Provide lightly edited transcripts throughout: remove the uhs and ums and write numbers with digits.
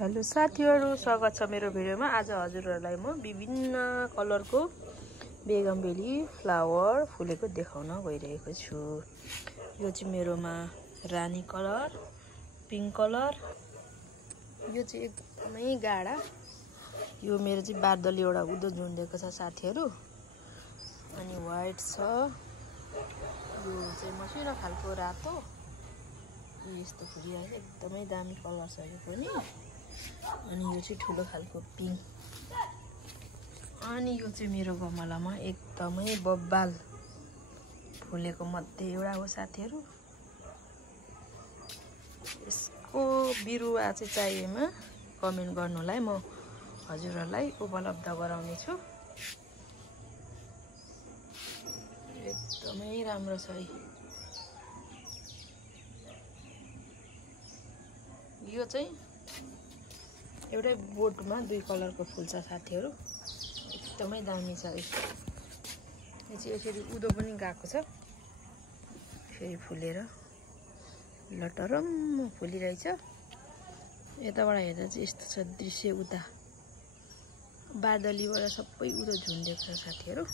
Hello साथीहरु, स्वागत छ मेरो भिडियोमा। आज हजुरहरुलाई म विभिन्न कलरको बेगमबेली फ्लावर फुलेको देखाउन गइरहेको छु। यो चाहिँ मेरोमा रानी कलर, पिंक कलर, यो चाहिँ एकदमै गाढा। यो मेरो चाहिँ बादली एउटा उदो झुन्डेको छ साथीहरु। अनि व्हाइट छ, यो चाहिँ मसिनो खालको रातो। यस्तो फुलिरहेको एकदमै दामी कलर छ यो पनि। अनि यो चाहिँ ठुलो खालको पिंक। अनि यो चाहिँ मेरो गमलामा एकदमै बब्बाल फुलेको मध्ये एउटा हो साथीहरु। यसको बिरुवा चाहिँ चाहिएमा कमेन्ट गर्नुलाई म हजुरहरुलाई उपलब्ध गराउने छु। एकदमै राम्रो छ है। यो चाहिँ एउटै बोटमा दुई कलरको फुल छ साथीहरु। एकदमै दामी छ यो चाहिँ। यसरी उदो पनि गएको छ, फेरि फुलेर लटरम्म फुलिरहेछ। यताबाट हेर्दा चाहिँ यस्तो छ दृश्य। उता बादलीबाट सबै उदो झुन्डेको छ साथीहरु।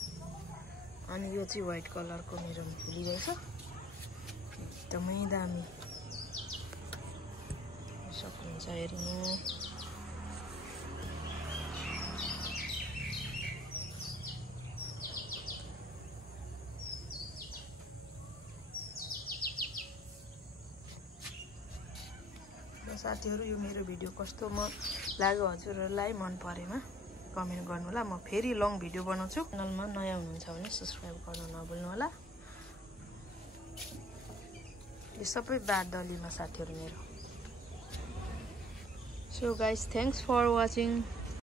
अनि यो चाहिँ व्हाइट कलरको मेरोमा फुलिरहेछ, एकदमै दामी। सक्नुहुन्छ हेर्नु। साथीहरु, यो मेरो भिडियो कस्तो लाग्यो हजुरहरुलाई मन परेमा कमेन्ट गर्नु होला। म फेरि लङ भिडियो बनाउँछु। च्यानलमा नयाँ हुनुहुन्छ भने सब्स्क्राइब गर्न नभुल्नु होला। यो सबै बादलीमा साथीहरु मेरो। So guys, thanks for watching.